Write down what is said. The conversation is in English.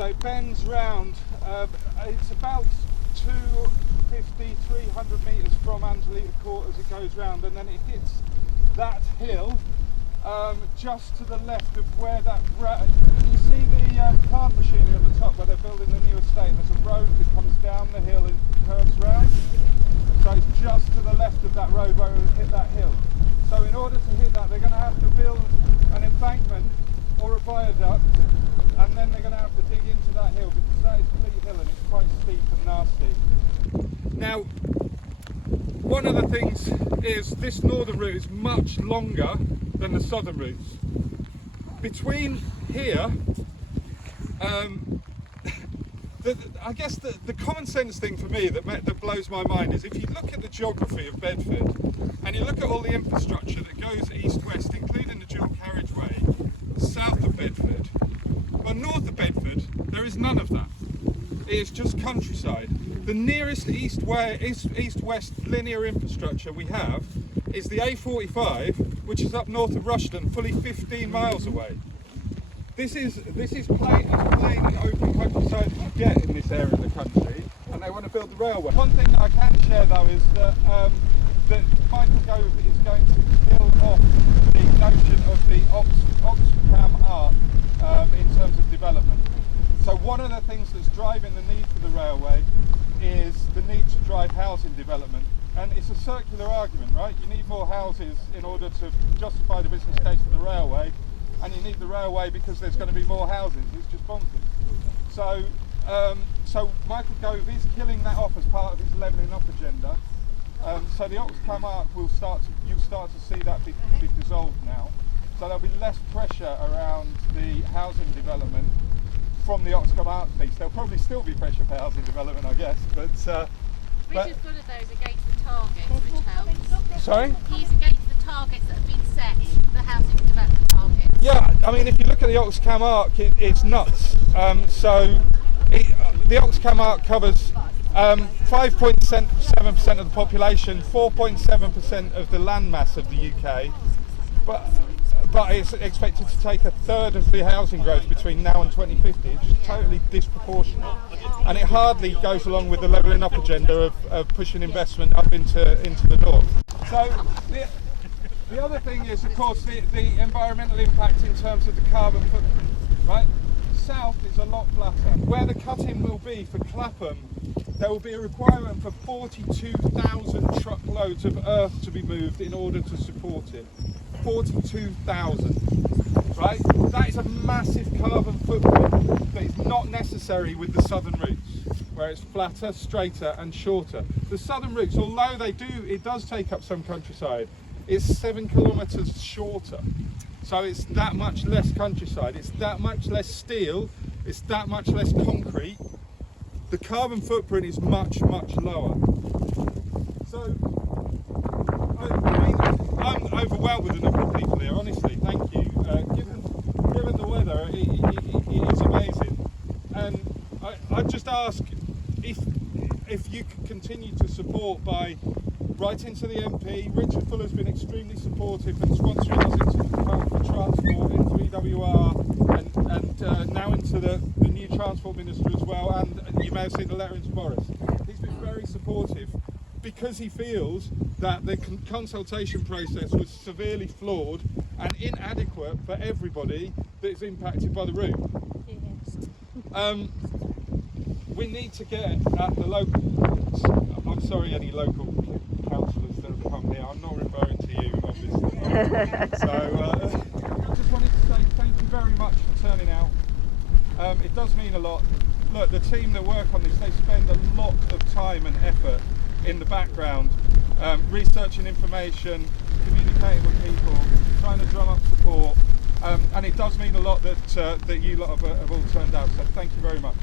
So it bends round. It's about 250, 300 metres from Angelita Court as it goes round, and then it hits that hill just to the left of where that you see the plant machinery at the top where they're building the new estate. There's a road that comes down the hill and curves round. So it's just to the left of that road where it will hit that hill. So in order to hit that, they're going to have to build an embankment or a viaduct, and then they're going to have to dig into that hill because that is Fleet Hill and it's quite steep and nasty. Now, one of the things is this northern route is much longer than the southern routes. Between here, I guess the common sense thing for me that blows my mind is if you look at the geography of Bedford and you look at all the infrastructure that goes east-west, including the dual carriageway south of Bedford, but north of Bedford there is none of that. It is just countryside. The nearest east-west linear infrastructure we have is the A45, which is up north of Rushden, fully 15 miles away. This is plain and open countryside as you get in this area of the country, and they want to build the railway. One thing that I can share though is that Michael Gove is going to build off the notion of the Oxfam arc in terms of development. So one of the things that's driving the need for the railway is the need to drive housing development. And it's a circular argument, right? You need more houses in order to justify the business case for the railway, and you need the railway because there's going to be more houses. It's just bonkers. So Michael Gove is killing that off as part of his levelling up agenda. So the Oxfam arc you'll start to see that be dissolved now. So there'll be less pressure around the housing development from the Oxfam arc piece. There'll probably still be pressure for housing development, I guess, but Richard's one of those against the targets, which helps. Sorry? He's against the targets that have been set, the housing development targets. Yeah, I mean, if you look at the Oxfam arc, it's nuts. The Oxfam arc covers 5.7% of the population, 4.7% of the land mass of the UK, but it's expected to take a third of the housing growth between now and 2050. It's just totally disproportionate, and it hardly goes along with the levelling up agenda of pushing investment up into the north. So the other thing is, of course, the environmental impact in terms of the carbon footprint, right? South is a lot flatter. Where the cut-in will be for Clapham, there will be a requirement for 42,000 truckloads of earth to be moved in order to support it. 42,000, right? That is a massive carbon footprint that is not necessary with the southern routes, where it's flatter, straighter and shorter. The southern routes, although it does take up some countryside, it's 7 kilometres shorter. So it's that much less countryside, it's that much less steel, it's that much less concrete. The carbon footprint is much, much lower. So, I'm overwhelmed with the number of people here, honestly, thank you. Given the weather, it is amazing. And I'd just ask if you could continue to support by writing to the MP. Richard Fuller's been extremely supportive and sponsoring us into the Department for Transport, into EWR, and now into the new Transport Minister as well, and you may have seen the letter into Boris. He's been very supportive because he feels that the consultation process was severely flawed and inadequate for everybody that is impacted by the route. We need to get at the local, I'm sorry any local councillors that have come here, I'm not referring to you obviously. So I just wanted to say thank you very much for turning out. It does mean a lot. Look, the team that work on this, they spend a lot of time and effort in the background, researching information, communicating with people, trying to drum up support, and it does mean a lot that you lot have all turned out, so thank you very much.